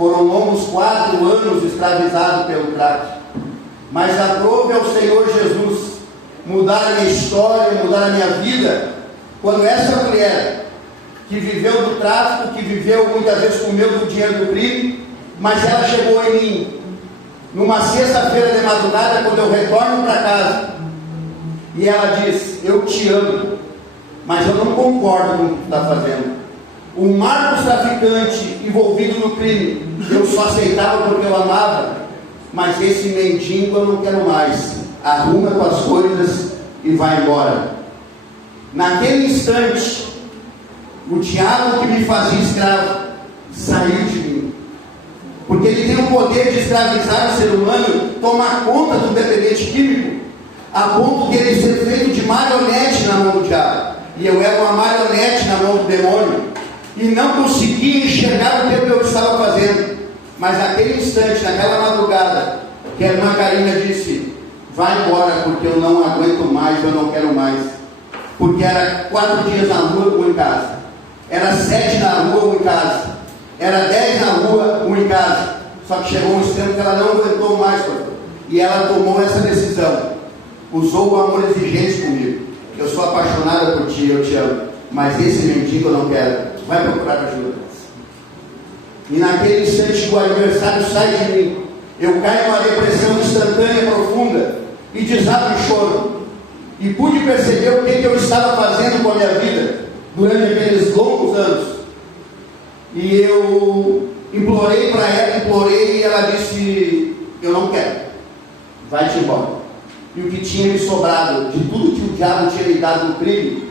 Foram longos 4 anos escravizado pelo crack. Mas aprove ao Senhor Jesus mudar a minha história, mudar a minha vida, quando essa mulher, que viveu do tráfico, que viveu muitas vezes com o meu dinheiro do crime, mas ela chegou em mim, numa sexta-feira de madrugada, quando eu retorno para casa, e ela diz: eu te amo, mas eu não concordo com o que tu está fazendo. O Marcos traficante envolvido no crime, eu só aceitava porque eu amava, mas esse mendigo eu não quero mais. Arruma com as coisas e vai embora. Naquele instante, o diabo que me fazia escravo saiu de mim, porque ele tem o poder de escravizar o ser humano, tomar conta do dependente químico, a ponto de ele ser feito de marionete na mão do diabo. E eu era uma marionete na mão do demônio, e não conseguia enxergar o que eu estava fazendo. Mas naquele instante, naquela madrugada, que a irmã Karina disse: vai embora, porque eu não aguento mais, eu não quero mais. Porque era 4 dias na rua, 1 em casa. Era 7 na rua, 1 em casa. Era 10 na rua, 1 em casa. Só que chegou um extremo que ela não aguentou mais, pastor. E ela tomou essa decisão. Usou o amor exigente comigo. Eu sou apaixonada por ti, eu te amo. Mas esse mendigo eu não quero. Vai procurar ajuda. E naquele instante que o adversário sai de mim, eu caio numa depressão instantânea, profunda, e desabo em choro. E pude perceber o que eu estava fazendo com a minha vida durante aqueles longos anos. E eu implorei para ela, e ela disse: eu não quero, vai-te embora. E o que tinha me sobrado de tudo que o diabo tinha me dado no crime,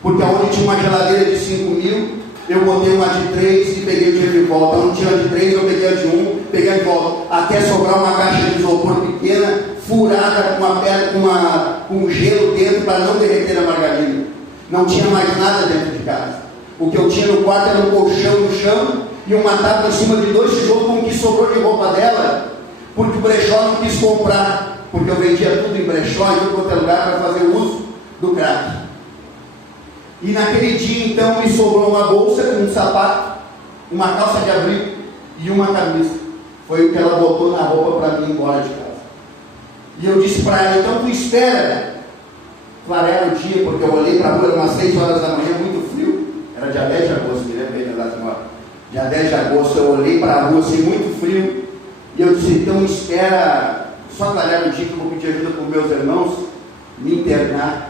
porque onde tinha uma geladeira de 5 mil, eu botei uma de 3 e peguei o dinheiro de volta. Onde tinha de 3, eu peguei a de 1, peguei de volta, até sobrar uma caixa de isopor pequena, furada com gelo dentro para não derreter a margarina. Não tinha mais nada dentro de casa. O que eu tinha no quarto era um colchão no chão e uma tábua em cima de 2 tijolos com o que sobrou de roupa dela, porque o brechó não quis comprar, porque eu vendia tudo em brechó, em todo outro lugar, para fazer uso do crack. E naquele dia então me sobrou uma bolsa com um sapato, uma calça de abrigo e uma camisa. Foi o que ela botou na roupa para mim ir embora de casa. E eu disse para ela: então tu espera. Clarear o dia, porque eu olhei para a rua, eram umas 6 horas da manhã, muito frio. Era dia 10 de agosto, me lembro bem da data agora. Dia 10 de agosto, eu olhei para a rua assim, muito frio. E eu disse: então espera, só clarear o dia que eu vou pedir ajuda para os meus irmãos me internar.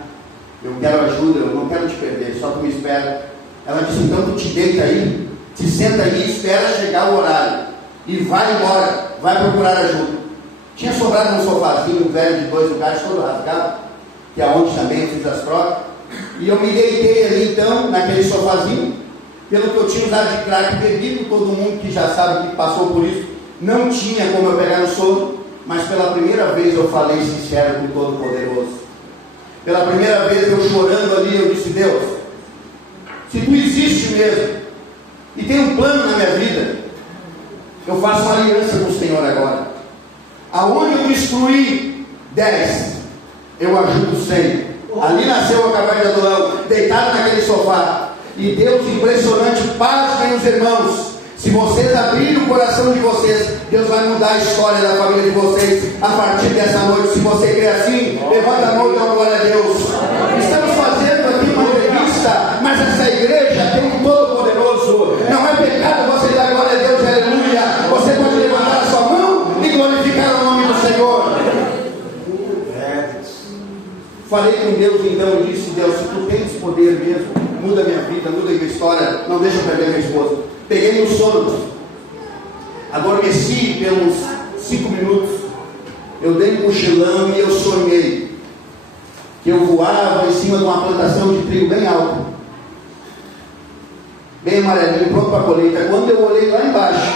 Eu quero ajuda, eu não quero te perder, só tu me espera. Ela disse: então tu te deita aí, te senta aí, espera chegar o horário e vai embora, vai procurar ajuda. Tinha sobrado um sofazinho velho de 2 lugares, todo rasgado, que é onde também eu fiz as trocas, e eu me deitei ali então, naquele sofazinho. Pelo que eu tinha usado de crack bebido, todo mundo que já sabe que passou por isso, não tinha como eu pegar no sono, mas pela primeira vez eu falei sincero com o Todo-Poderoso. Pela primeira vez eu chorando ali, eu disse: Deus, se tu existe mesmo e tem um plano na minha vida, eu faço uma aliança com o Senhor agora. Aonde eu destruí 10, eu ajudo 100. Ali nasceu a Caverna de Adulão, deitado naquele sofá. E Deus, impressionante, pasmem os irmãos. Se vocês abrirem o coração de vocês, Deus vai mudar a história da família de vocês a partir dessa noite. Se você crê assim, levanta a mão e dá glória a Deus. Estamos fazendo aqui uma entrevista, mas essa igreja tem um Todo-Poderoso. Não é pecado você dar glória a Deus, aleluia. Você pode levantar a sua mão e glorificar o nome do Senhor. Falei com Deus então e disse: Deus, se tu tens poder mesmo, muda minha vida, muda minha história, não deixa eu perder minha esposa. Peguei no sono, adormeci pelos 5 minutos, eu dei um cochilão e eu sonhei que eu voava em cima de uma plantação de trigo bem alta, bem amarelinho, pronto para a colheita. Quando eu olhei lá embaixo,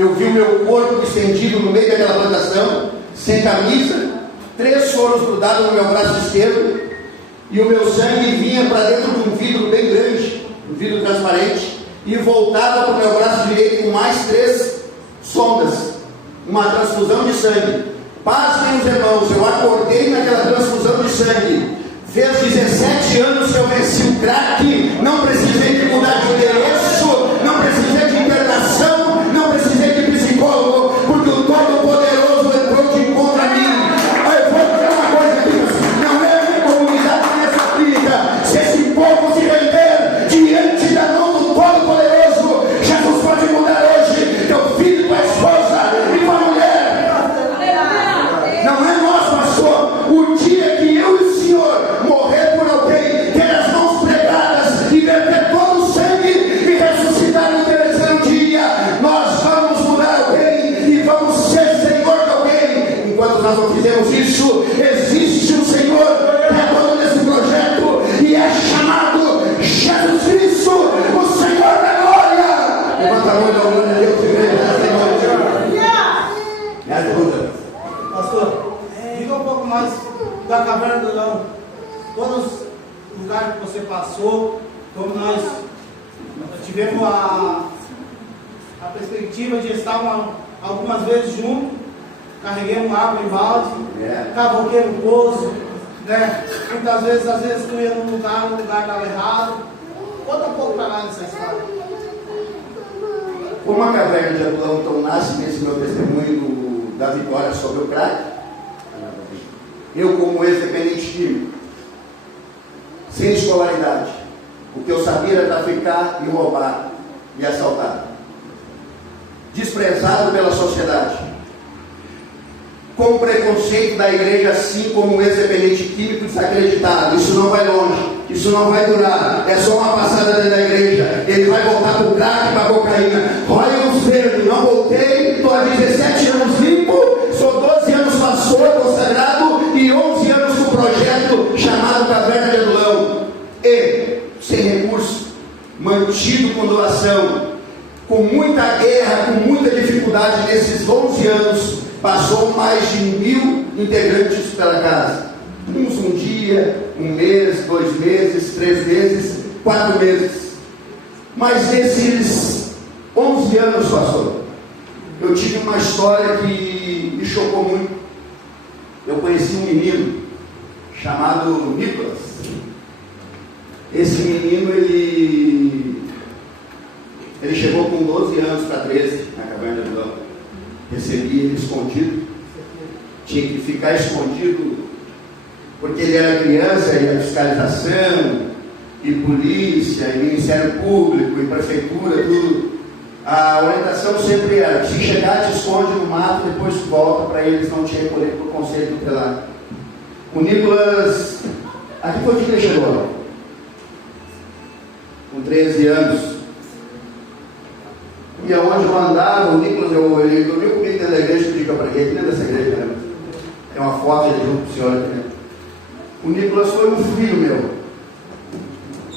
eu vi o meu corpo estendido no meio daquela plantação, sem camisa, 3 soros grudados no meu braço esquerdo, e o meu sangue vinha para dentro de um vidro bem grande, um vidro transparente, e voltava para o meu braço direito com mais 3 sondas, uma transfusão de sangue. Pasmem os irmãos, eu acordei naquela transfusão de sangue. Fez 17 anos que eu venci o crack, não precisei de mudar de endereço, não precisei de internação. nós não fizemos isso. Existe um Senhor que é dono desse projeto e é chamado Jesus Cristo, o Senhor da glória. Levanta a mão e dá glória a Deus, igreja, nessa noite. Me ajuda. Pastor, diga um pouco mais da Caverna do Leão. Todos os lugares que você passou, como nós tivemos a perspectiva de estar algumas vezes juntos, carreguemos água em balde, cavoquemos poço, né? Muitas vezes, às vezes tu ia num lugar, o lugar estava errado. Conta um pouco para lá nessa história. Como a Caverna de Adulão então nasce nesse meu testemunho da vitória sobre o crack, eu como ex-dependente químico, sem escolaridade, o que eu sabia era traficar e roubar e assaltar, desprezado pela sociedade, com preconceito da igreja, assim como ex-dependente químico desacreditado. Isso não vai longe, isso não vai durar, é só uma passada dentro da igreja, ele vai voltar para o crack, para a cocaína. Olha os verdes, não voltei, estou há 17 anos limpo, sou 12 anos pastor consagrado e 11 anos com projeto chamado Caverna de Adulão, e sem recurso, mantido com doação, com muita guerra, com muita dificuldade. Nesses 11 anos passou mais de 1000 integrantes pela casa, uns um dia, um mês, 2 meses, 3 meses, 4 meses. Mas nesses 11 anos, pastor, eu tive uma história que me chocou muito. Eu conheci um menino chamado Nicolas. Esse menino, ele chegou com 12 anos para 13 na Caverna de Adulão. Recebi ele escondido, tinha que ficar escondido, porque ele era criança e a fiscalização, e polícia, e Ministério Público, e Prefeitura, tudo. A orientação sempre era: se chegar, te esconde no mato, depois volta para eles não te recolher por conselho tutelar. O Nicolas, aqui foi onde ele chegou, com 13 anos. E aonde eu andava, o Nicolas, ele dormiu comigo dentro da igreja que eu preguei, dentro dessa igreja, né? Tem uma foto de junto com o senhor aqui, né? O Nicolas foi um filho meu.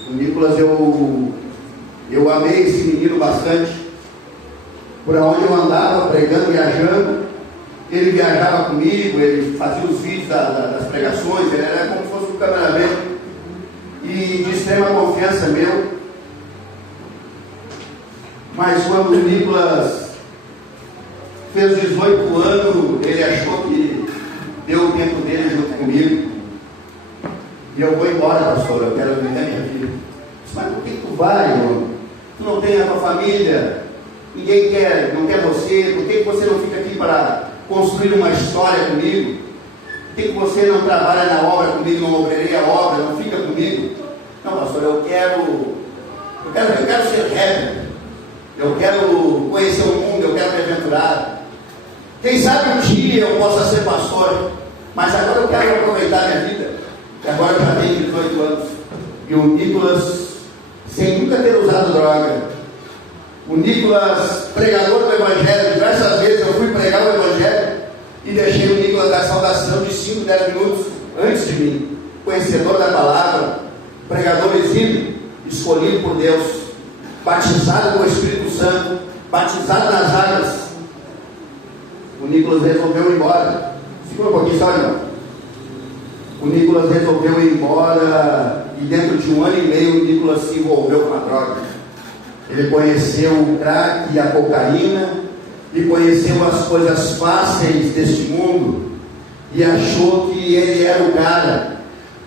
O Nicolas, eu amei esse menino bastante. Por onde eu andava, pregando, viajando, ele viajava comigo, ele fazia os vídeos das pregações, ele era como se fosse um cameraman, e de extrema confiança meu. Mas quando o Nicolas fez 18 anos, ele achou que deu o tempo dele junto comigo. E eu vou embora, pastor, eu quero viver minha vida. Mas por que tu vai, irmão? Tu não tem a tua família, ninguém quer, não quer você. Por que você não fica aqui para construir uma história comigo? Por que você não trabalha na obra comigo, não obreia a obra, não fica comigo? Não, pastor, eu quero ser rapper. Eu quero conhecer o mundo, eu quero me aventurar. Quem sabe um dia eu possa ser pastor, mas agora eu quero aproveitar minha vida. E agora eu já tenho 18 anos. E o Nicolas, sem nunca ter usado droga, o Nicolas, pregador do Evangelho, diversas vezes eu fui pregar o Evangelho e deixei o Nicolas dar saudação de 5, 10 minutos antes de mim. Conhecedor da palavra, pregador exímio, escolhido por Deus, batizado com o Espírito Santo, batizado nas águas. O Nicolas resolveu ir embora. Segura um pouquinho só, irmão. O Nicolas resolveu ir embora e dentro de 1 ano e meio o Nicolas se envolveu com a droga. Ele conheceu o crack e a cocaína e conheceu as coisas fáceis deste mundo e achou que ele era o cara.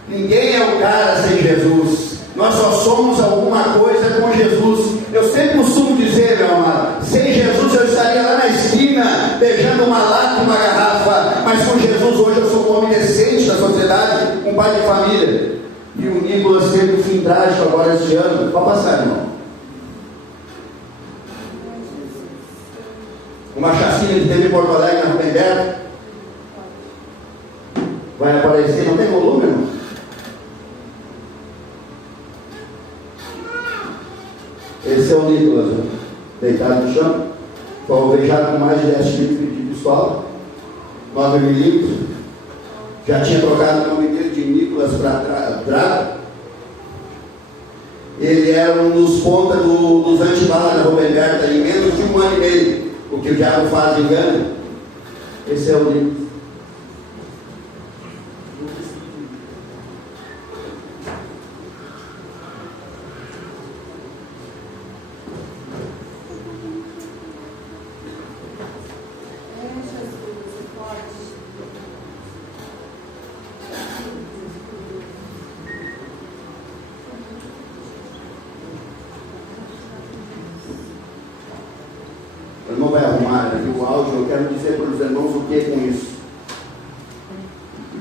Ninguém é o cara sem Jesus. Nós só somos alguma coisa com Jesus. Eu sempre costumo dizer, meu amado, sem Jesus eu estaria lá na esquina beijando uma lata, uma garrafa, mas com Jesus hoje eu sou um homem decente da sociedade, um pai de família. E o Nicolas teve um fim trágico agora este ano. Pode passar, irmão. Uma chacina que teve em Porto Alegre, na Rubem. Vai aparecer, não tem volume, irmão? Esse é o Nicolas, né? Deitado no chão, foi alvejado com mais de 10 tipos de pistola. 9mm, já tinha trocado o nome dele de Nicolas para Drago. Ele era um dos pontas dos antibalas da Robenberta em menos de 1 ano e meio. O que o diabo faz engana. Esse é o livro. Não vai arrumar aqui o áudio. Eu quero dizer para os irmãos o que é com isso.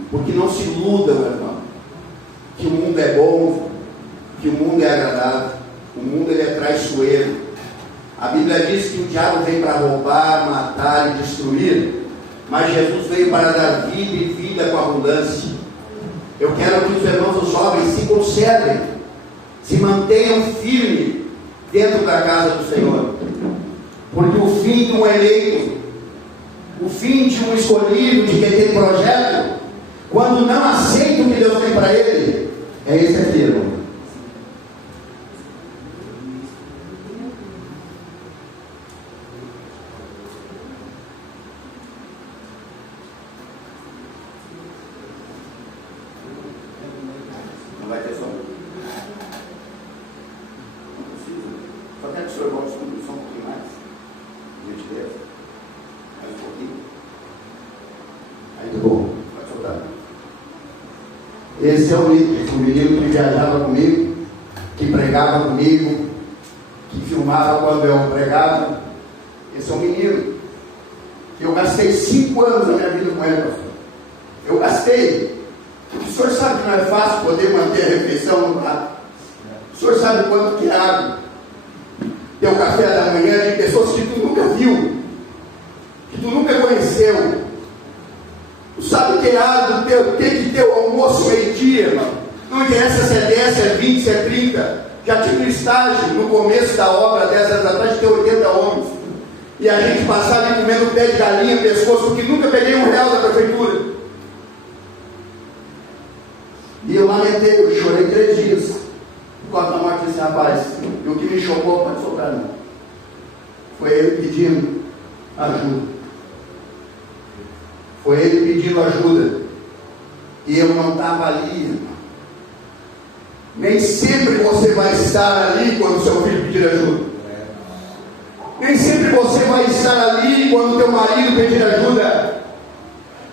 Porque não se iluda, meu irmão, que o mundo é bom, que o mundo é agradável. O mundo ele é traiçoeiro. A Bíblia diz que o diabo vem para roubar, matar e destruir, mas Jesus veio para dar vida e vida com abundância. Eu quero que os irmãos, os jovens, se conservem, se mantenham firmes dentro da casa do Senhor. Porque o fim de um eleito, o fim de um escolhido, de quem tem projeto, quando não aceita o que Deus tem para ele, é esse aqui, irmão. Não vai ter som? Não precisa. Só quero que o senhor volte o som um pouquinho mais. Gentileza. Mais um pouquinho. Aí, tá bom. Pode soltar. Esse é o menino que viajava comigo, que pregava comigo, que filmava quando eu pregava. Esse é o menino. Eu gastei 5 anos da minha vida com ele, pastor. Eu gastei. Porque o senhor sabe que não é fácil poder manter a refeição no prato. O senhor sabe quanto que é água. Ter o café da manhã de pessoas que tu nunca viu, que tu nunca conheceu. Tu sabe que é água, tem que ter o almoço meio-dia, irmão. Não interessa se é 10, se é 20, se é 30. Já tive um estágio no começo da obra, 10 anos atrás, de ter 80 homens. E a gente passava ali comendo pé de galinha, pescoço, porque nunca peguei R$1 da prefeitura. E eu lamentei, eu chorei 3 dias. Por causa da morte desse rapaz. E o que me chocou, pode soltar, não. Foi ele pedindo ajuda. Foi ele pedindo ajuda. E eu não estava ali, irmão. Nem sempre você vai estar ali quando seu filho pedir ajuda. Nem sempre você vai estar ali quando teu marido pedir ajuda.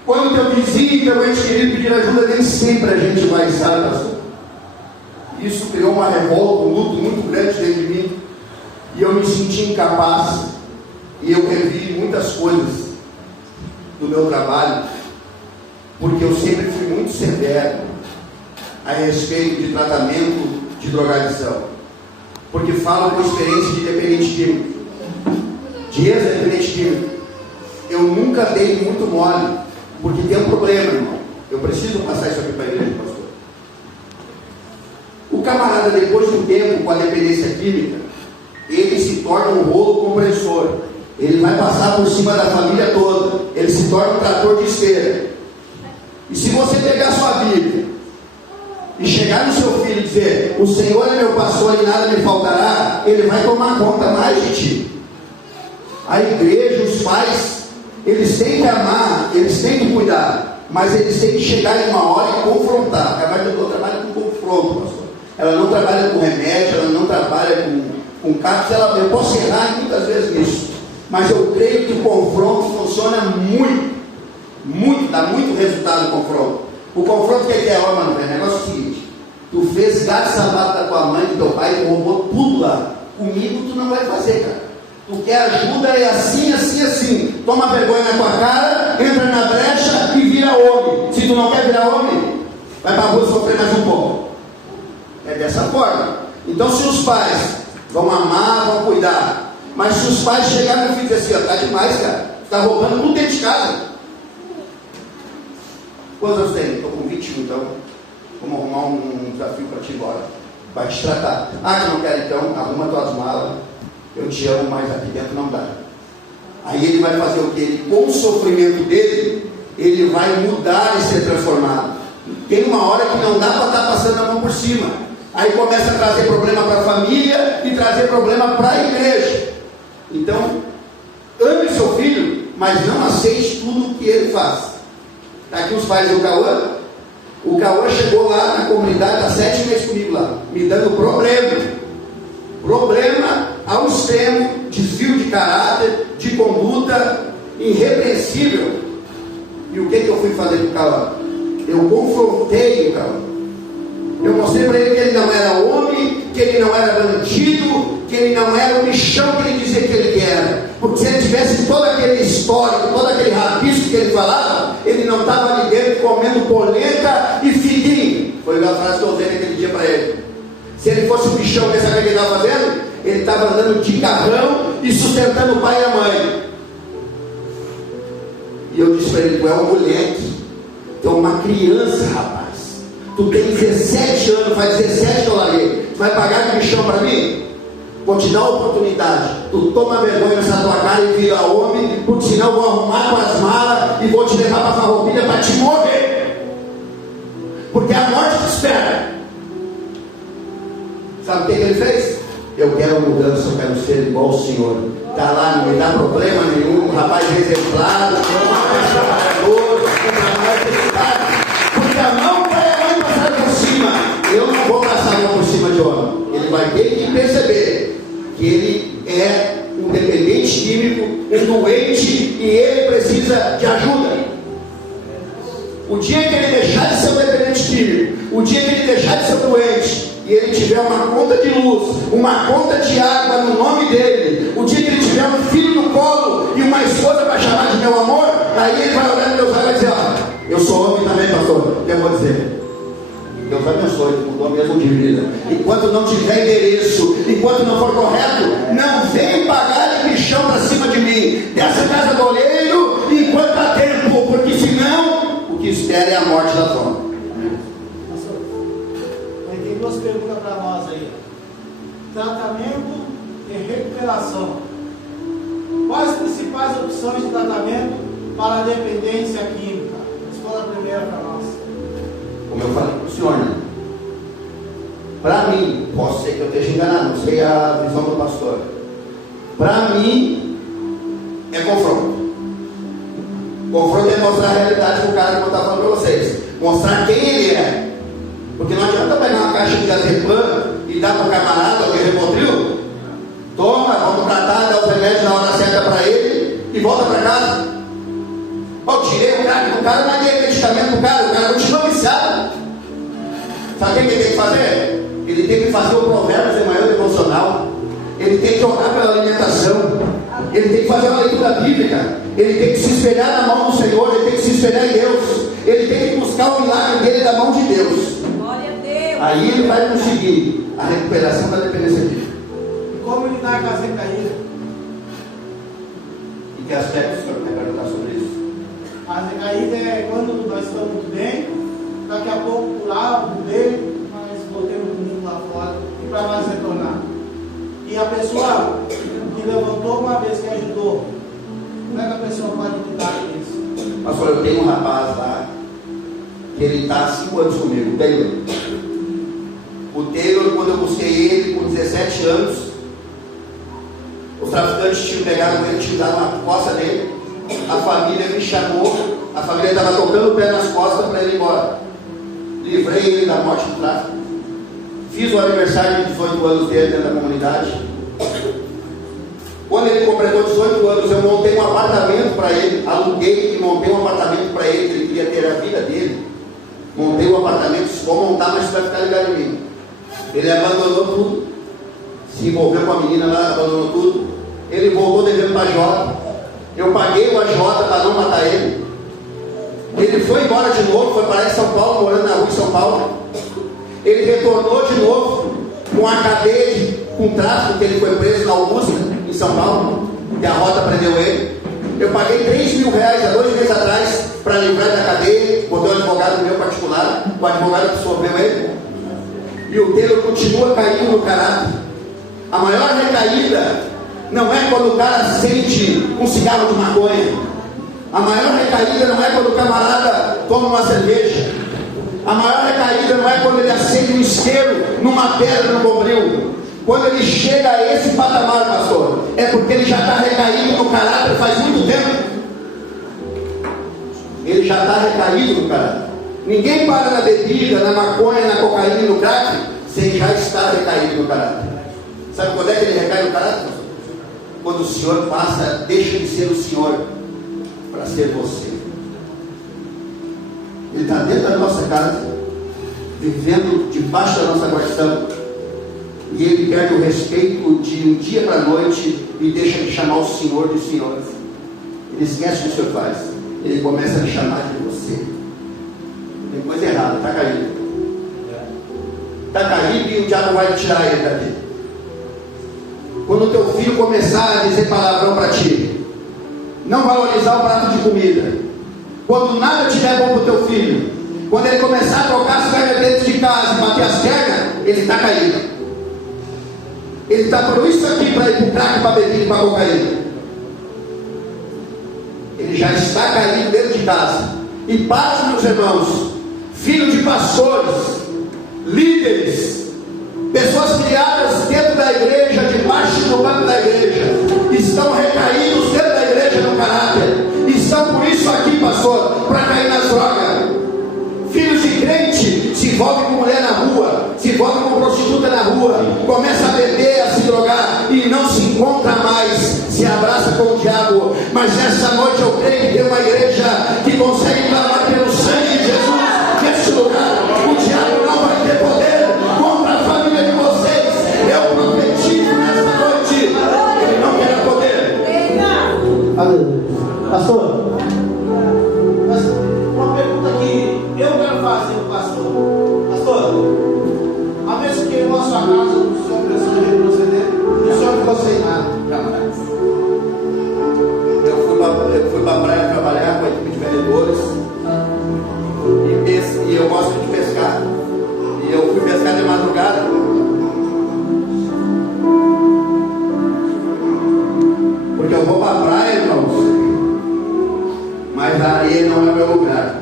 Quando teu vizinho, teu ente querido pedir ajuda, nem sempre a gente vai estar, pastor. Isso criou uma revolta, um luto muito grande dentro de mim. E eu me senti incapaz. E eu revi muitas coisas do meu trabalho, porque eu sempre fui muito severo a respeito de tratamento de drogadição. Porque falo com experiência de dependente químico, de ex-dependente químico. Eu nunca dei muito mole, porque tem um problema, irmão. Eu preciso passar isso aqui para a igreja, pastor. O camarada, depois de um tempo com a dependência química, ele se torna um rolo compressor. Ele vai passar por cima da família toda. Ele se torna um trator de esteira. E se você pegar sua Bíblia e chegar no seu filho e dizer: o Senhor é meu pastor e nada me faltará, ele vai tomar conta mais de ti. A igreja, os pais, eles têm que amar, eles têm que cuidar, mas eles têm que chegar em uma hora e confrontar. A Bíblia trabalha com confronto, pastor. Ela não trabalha com remédio, ela não trabalha com cápsula. Eu posso errar muitas vezes nisso, mas eu creio que o confronto funciona muito, dá muito resultado o confronto. O confronto que é, ó, mano, o negócio é o seguinte: tu fez gato sapato da tua mãe, do teu pai, tu roubou tudo lá. Comigo tu não vai fazer, cara. Tu quer ajuda, é assim, assim, assim. Toma vergonha na tua cara, entra na brecha e vira homem. Se tu não quer virar homem, vai pra rua sofrer mais um pouco. É dessa forma. Então, se os pais vão amar, vão cuidar, mas se os pais chegarem no filho e dizer assim: ó, tá demais, cara, tá roubando tudo dentro de casa. Quantos anos tem? Estou com 21, então vamos arrumar um desafio para ti embora. Vai te tratar. Ah, que não quer, então arruma tuas malas, eu te amo, mas aqui dentro não dá. Aí ele vai fazer o que? Ele, com o sofrimento dele, ele vai mudar e ser transformado. Tem uma hora que não dá para estar passando a mão por cima. Aí começa a trazer problema para a família e trazer problema para a igreja. Então, ame seu filho, mas não aceite tudo o que ele faz. Está aqui os pais do Cauã. O Cauã chegou lá na comunidade, há 7 meses comigo lá, me dando problema ao extremo, desvio de caráter, de conduta irrepreensível. E o que eu fui fazer com o Cauã? Eu confrontei o Cauã. Eu mostrei para ele que ele não era homem, que ele não era bandido, que ele não era o bichão que ele dizia que ele era. Porque se ele tivesse todo aquele histórico, todo aquele rabisco que ele falava, ele não estava ali dentro comendo polenta e figuinho. Foi a frase que eu usei naquele dia para ele. Se ele fosse o bichão, que sabe o que ele estava fazendo? Ele estava andando de carrão e sustentando o pai e a mãe. E eu disse para ele: tu é um moleque, tu é uma criança, rapaz. Tu tem 17 anos, faz 17 que eu larguei. Vai pagar de bichão para mim? Vou te dar a oportunidade. Tu toma vergonha nessa tua cara e vira homem, porque senão eu vou arrumar com as malas e vou te levar para a farroupilha para te morrer. Porque a morte te espera. Sabe o que ele fez? Eu quero mudança, eu quero ser igual ao Senhor. Está lá, não me dá problema nenhum, um rapaz exemplar, um rapaz trabalhador, um rapaz exemplar. Porque a mão vai a mãe passar por cima. Eu não vou passar a mão por cima de homem. Ele vai ter que perceber que ele é um dependente químico, um doente, e ele precisa de ajuda. O dia que ele deixar de ser um dependente químico, o dia que ele deixar de ser um doente, e ele tiver uma conta de luz, uma conta de água no nome dele, o dia que ele tiver um filho no colo e uma esposa para chamar de meu amor, aí ele vai olhar no Deus e vai dizer: ó, eu sou homem também, pastor. Eu vou dizer: Deus abençoe, mudou mesmo de vida. Enquanto não tiver endereço, enquanto não for correto, não vem pagar de bichão para cima de mim, dessa casa do olheiro, enquanto há tempo, porque senão o que espera é a morte da fome. Tem 2 perguntas para nós aí: tratamento e recuperação. Quais as principais opções de tratamento para a dependência química? Responda a primeira para nós. Como eu falei para o senhor, né? Para mim, posso ser que eu esteja enganado, não sei a visão do pastor. Para mim, é confronto. Confronto é mostrar a realidade do cara que eu estava falando para vocês. Mostrar quem ele é. Porque não adianta pegar uma caixa de diazepam e dar para o camarada ou de Rivotril. Toma, vamos tratar, dá os remédios na hora certa para ele e volta para casa. Eu tirei o crack do cara, mas dei medicamento pro cara, o cara continua viciado. Sabe o que ele tem que fazer? Ele tem que fazer o Provérbios de manhã devocional. Ele tem que orar pela alimentação. Ele tem que fazer uma leitura bíblica. Ele tem que se espelhar na mão do Senhor. Ele tem que se espelhar em Deus. Ele tem que buscar o milagre dele da mão de Deus. Glória a Deus. Aí ele vai conseguir a recuperação da dependência dele. E como lidar com as recaídas? E que aspecto o senhor quer perguntar sobre isso? A recaída é quando nós estamos muito bem, daqui a pouco curar, mudei, mas botei o mundo lá fora e para nós retornar. E a pessoa que levantou uma vez que ajudou, como é que a pessoa pode lidar com isso? Pastor, eu tenho um rapaz lá, que ele está há 5 anos comigo, o Taylor. O Taylor, quando eu busquei ele com 17 anos, os traficantes tinham pegado ele, tinham dado uma costa dele. A família me chamou, a família estava tocando o pé nas costas para ele ir embora. Livrei ele da morte do tráfico. Fiz o aniversário de 18 anos dele dentro da comunidade. Quando ele completou 18 anos, eu montei um apartamento para ele, aluguei e montei um apartamento para ele, que ele queria ter a vida dele. Montei um apartamento, vou montar, mas vai ficar ligado em mim. Ele abandonou tudo, se envolveu com a menina lá, abandonou tudo. Ele voltou devendo para a Jota. Eu paguei o AJ para não matar ele. Ele foi embora de novo, foi parar em São Paulo, morando na rua em São Paulo. Ele retornou de novo com a cadeia com tráfico, que ele foi preso na Augusta, em São Paulo, e a Rota prendeu ele. Eu paguei R$3.000 há 2 meses atrás para livrar da cadeia. Botei um advogado meu particular, o advogado absorveu ele. E o Taylor continua caindo no caráter. A maior recaída não é quando o cara sente um cigarro de maconha. A maior recaída não é quando o camarada toma uma cerveja. A maior recaída não é quando ele acende um isqueiro numa pedra no bombril. Quando ele chega a esse patamar, pastor, é porque ele já está recaído no caráter faz muito tempo. Ele já está recaído no caráter. Ninguém para na bebida, na maconha, na cocaína e no crack sem já estar recaído no caráter. Sabe quando é que ele recai no caráter? Quando o Senhor passa, deixa de ser o Senhor para ser você. Ele está dentro da nossa casa, vivendo debaixo da nossa guarnição, e ele perde o respeito de um dia para a noite e deixa de chamar o Senhor de Senhor. Ele esquece o que o Senhor faz. Ele começa a me chamar de você. Tem coisa errada, está caído. Está caído e o diabo vai tirar ele daqui. Quando o teu filho começar a dizer palavrão para ti, não valorizar o prato de comida, quando nada tiver bom para o teu filho, quando ele começar a trocar as pernas dentro de casa e bater as pernas, ele está caído. Ele está por isso aqui para ir para o crack, para bebida e para a cocaína. Ele já está caído dentro de casa. E paz, meus irmãos, filho de pastores, líderes, pessoas criadas dentro da igreja, debaixo do banco da igreja, estão recaídos dentro da igreja no caráter. Estão por isso aqui, pastor, para cair nas drogas. Filhos de crente se envolvem com mulher na rua, se envolvem com prostituta na rua, começa a beber, a se drogar e não se encontra mais, se abraça com o diabo. Mas nessa noite eu creio que tem uma igreja que consegue clamar pelo sangue de Jesus nesse lugar. O diabo não vai ter poder contra a família de vocês. Eu profetizo nessa noite, ele não terá poder. Aleluia. Pastor, mas uma pergunta que eu quero fazer ao pastor. Pastor, a vez que queimou a sua casa, o senhor precisou retroceder, o senhor ficou sem nada. Jamais. Eu fui para a praia trabalhar com a equipe de vendedores e eu gosto de pescar. E eu fui pescar de madrugada. Porque eu vou para a praia, irmãos, mas a areia não é meu lugar.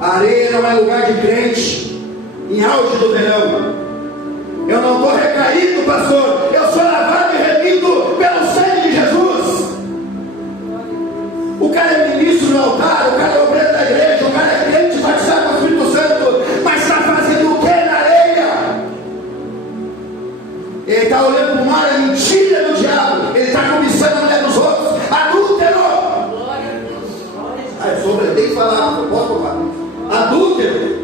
A areia não é lugar de crente em auge do verão. Eu não estou recaído, pastor. Eu sou lavado e remido pelo sangue de Jesus. O cara é ministro no altar, o cara é obreiro da igreja, o cara é crente, batizado com o Espírito Santo, mas está fazendo o que na areia? Ele está olhando para o mar, é mentira do diabo. Ele está cobiçando a mulher dos outros, adúltero. Ah, sobre, tem que falar, eu posso falar. Adúltero.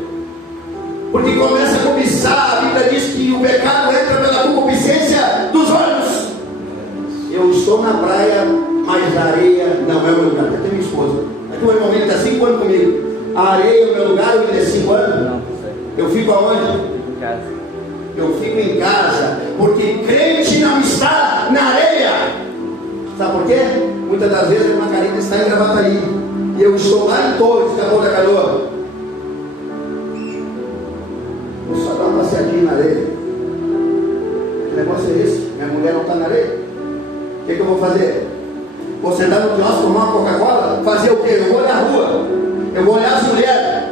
Porque começa a cobiçar. A Bíblia diz que o pecado entra pela concupiscência dos olhos. Eu estou na praia, mas a areia não é o meu lugar. Até minha esposa. Aqui o irmão está 5 anos comigo. A areia é o meu lugar, eu tenho 5 anos. Eu fico aonde? Em casa. Eu fico em casa. Porque crente não está na areia. Sabe por quê? Muitas das vezes a irmã Karina está em Gravataí. E eu estou lá em Torres, Capão da Canoa. Vou só dar uma passeadinha na areia. Que negócio é esse? Minha mulher não está na areia? O que eu vou fazer? Vou sentar no quiosque, tomar uma Coca-Cola? Fazer o quê? Eu vou olhar a rua. Eu vou olhar as mulheres.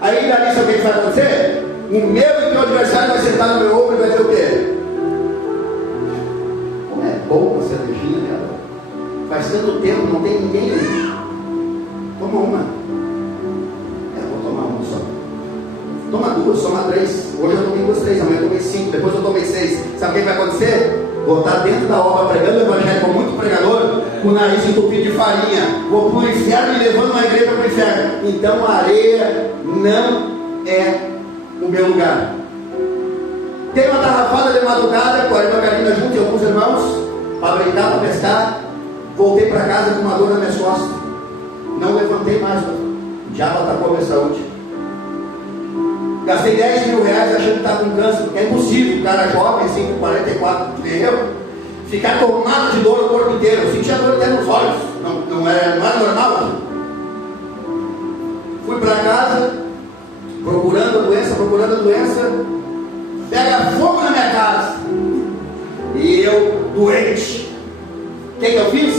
Aí dali, sabe o que vai acontecer? O meu e teu adversário vai sentar no meu ombro e vai dizer o quê? Como é bom uma cervejinha dela. Faz tanto tempo, não tem ninguém. Toma uma. Vou tomar uma só. Toma 2, toma 3. Hoje eu tomei 2, 3, amanhã eu tomei 5, depois eu tomei 6. Sabe o que vai acontecer? Vou estar dentro da obra pregando o evangelho com muito pregador, com o nariz entupido de farinha. Vou para o inferno e levando uma igreja para o inferno. Então a areia não é o meu lugar. Tem uma tarrafada de madrugada com a irmã Karina junto e alguns irmãos para brincar, para pescar. Voltei para casa com uma dor nas minhas costas. Não levantei mais. O diabo atacou a minha saúde. Gastei 10 mil reais achando que estava com câncer. É impossível, o cara jovem, assim, com 44, que nem eu, ficar tomado de dor o corpo inteiro. Eu sentia dor até nos olhos. Não era normal. Fui para casa, procurando a doença. Pega fogo na minha casa. E eu, doente. O que eu fiz?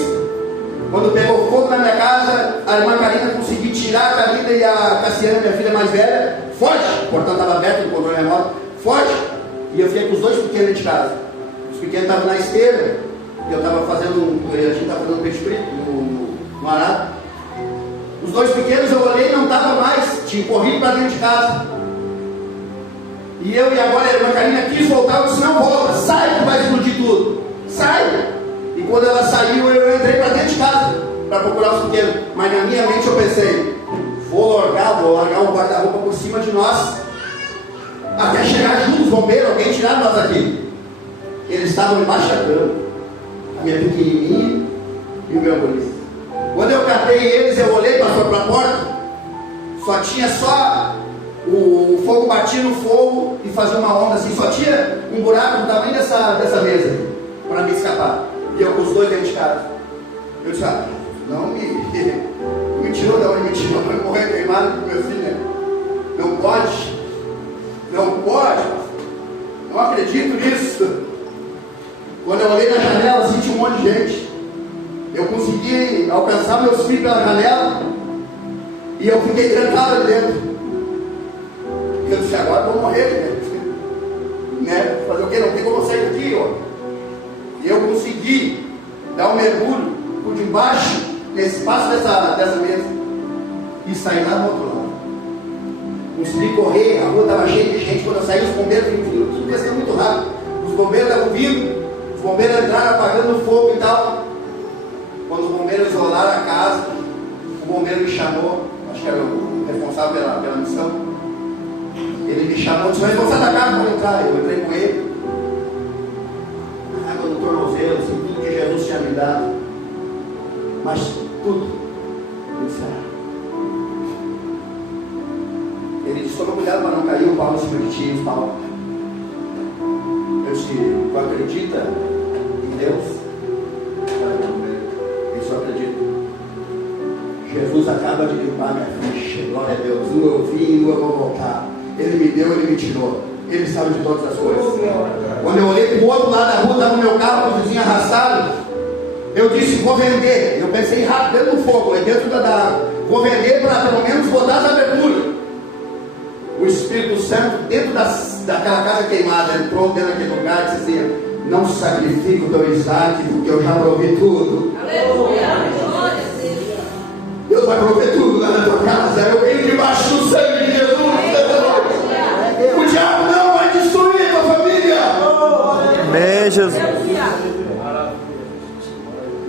Quando pegou fogo na minha casa, a irmã Karina conseguiu tirar a Karina e a Cassiana, minha filha mais velha, foge. O portão estava aberto, o controle remoto, foge. E eu fiquei com os dois pequenos dentro de casa. Os pequenos estavam na esteira, e eu estava fazendo, a gente estava fazendo peixe frito no arado. Os dois pequenos eu olhei e não estava mais, tinha corrido para dentro de casa. E eu e agora a irmã Karina quis voltar, eu disse, não volta, sai que vai explodir tudo, sai. E quando ela saiu, eu entrei para dentro de casa para procurar os pequenos. Mas na minha mente eu pensei, vou largar um guarda-roupa por cima de nós, até chegar juntos, bombeiros, alguém tirar nós daqui. Eles estavam embaixo da cama, a minha pequenininha e o meu guri. Quando eu catei eles, eu olhei para a porta, só tinha o fogo batia no fogo e fazia uma onda assim, só tinha um buraco do tamanho dessa mesa para me escapar. E eu com os dois dentro de casa. Eu disse, não me tirou da onde me tirou para morrer queimado com meu filho. Não pode, não acredito nisso. Quando eu olhei na janela, senti um monte de gente. Eu consegui alcançar meus filhos pela janela e eu fiquei trancado ali dentro. Eu disse, agora eu vou morrer, né? Fazer o quê? Não tem como eu sair daqui, ó. E eu consegui dar um mergulho por debaixo nesse espaço dessa mesa e sair lá do outro lado. Consegui correr, a rua estava cheia de gente. Quando eu saí, os bombeiros viram, tudo ia muito rápido. Os bombeiros estavam vindo, os bombeiros entraram apagando o fogo e tal. Quando os bombeiros isolaram a casa, o bombeiro me chamou, acho que era o responsável pela missão. Ele me chamou, disse, o responsável da casa pode entrar. Eu entrei com ele. Água no tornozelo, assim, tudo que Jesus tinha me dado. Mas tudo. Eu disse, ele disse, toma cuidado para não cair o pau em cima de ti, Paulo. Eu disse, tu acredita em Deus? Eu acredito. Jesus acaba de limpar minha ficha, glória a Deus. No eu vim, no eu vou voltar. Ele me deu, ele me tirou. Ele sabe de todas as coisas. Quando eu olhei para o outro lado da rua, estava no meu carro, o vizinho arrastado. Eu disse, vou vender. Eu pensei rápido, dentro do fogo, dentro da água. Vou vender para pelo menos botar as aberturas. O Espírito Santo, dentro daquela casa queimada, entrou dentro daquele lugar e disse assim, não sacrifique o teu Isaac, porque eu já provi tudo. Deus vai prover tudo lá na tua casa. Eu venho debaixo do sangue de Jesus. O diabo não vai destruir a tua família. Amém, Jesus.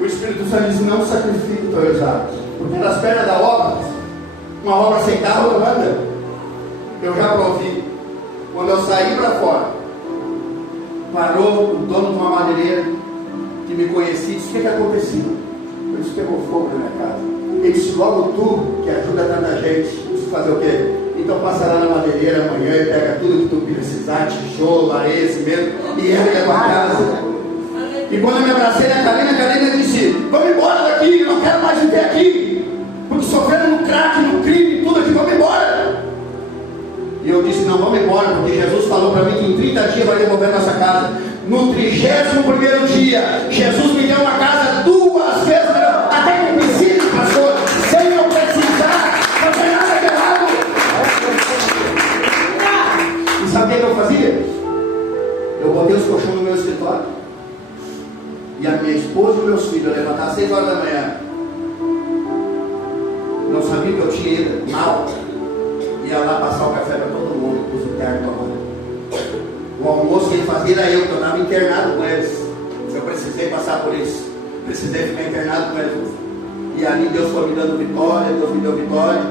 O Espírito Santo diz, não sacrifique o teu Isaac, porque nas pernas da obra, uma obra sem carro não anda. Eu já provi. Quando eu saí para fora, parou o dono de uma madeireira que me conhecia e disse, o que aconteceu? Eu disse, pegou fogo na minha casa. Ele disse, logo tu, que ajuda tanta gente, disse, fazer o quê? Então passa lá na madeireira amanhã e pega tudo que tu precisar, tijolo, areia, cimento, e ergue a tua casa. E quando eu me abracei na Karina disse, vamos embora daqui, eu não quero mais viver aqui, porque sofrendo no crack, no crime, tudo aqui, vamos embora. E eu disse, não, vamos embora, porque Jesus falou para mim que em 30 dias vai devolver nossa casa. No 31º dia, Jesus me deu uma casa 2 vezes melhor, até com piscina, pastor, sem eu precisar fazer nada de errado. E sabe o que eu fazia? Eu botei os colchões no meu escritório, e a minha esposa e meus filhos levantavam às 6 horas da manhã. Não sabia que eu tinha ido mal. Ia lá passar o café para todo mundo, com os internos tomando. O almoço que ele fazia era eu, que eu estava internado com eles. Eu precisei passar por isso. Precisei ficar internado com eles. E ali Deus foi me dando vitória, Deus me deu vitória.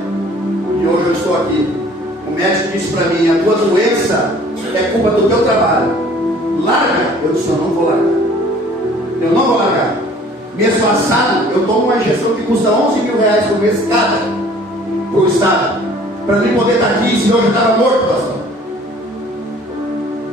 E hoje eu estou aqui. O médico disse para mim, a tua doença é culpa do teu trabalho. Larga. Eu disse, eu não vou largar. Eu não vou largar. Mês passado, eu tomo uma injeção que custa 11 mil reais por mês cada, por estado, para nem poder estar aqui, senão eu já estava morto, pastor.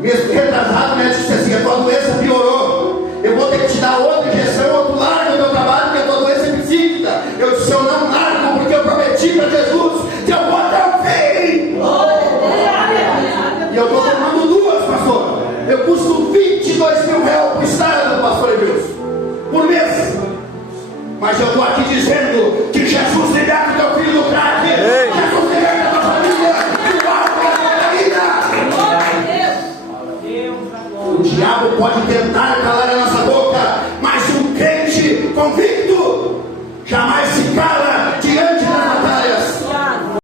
Mesmo retrasado, o médico disse assim, a tua doença piorou, eu vou ter que te dar outra injeção, ou tu larga o teu trabalho, porque a tua doença é psíquica. Eu disse, eu não largo, porque eu prometi para Jesus que eu vou até o fim. E eu estou tomando 2, pastor. Eu custo 22 mil reais por estado, pastor Edilson, por mês. Mas eu estou aqui dizendo que Jesus liberta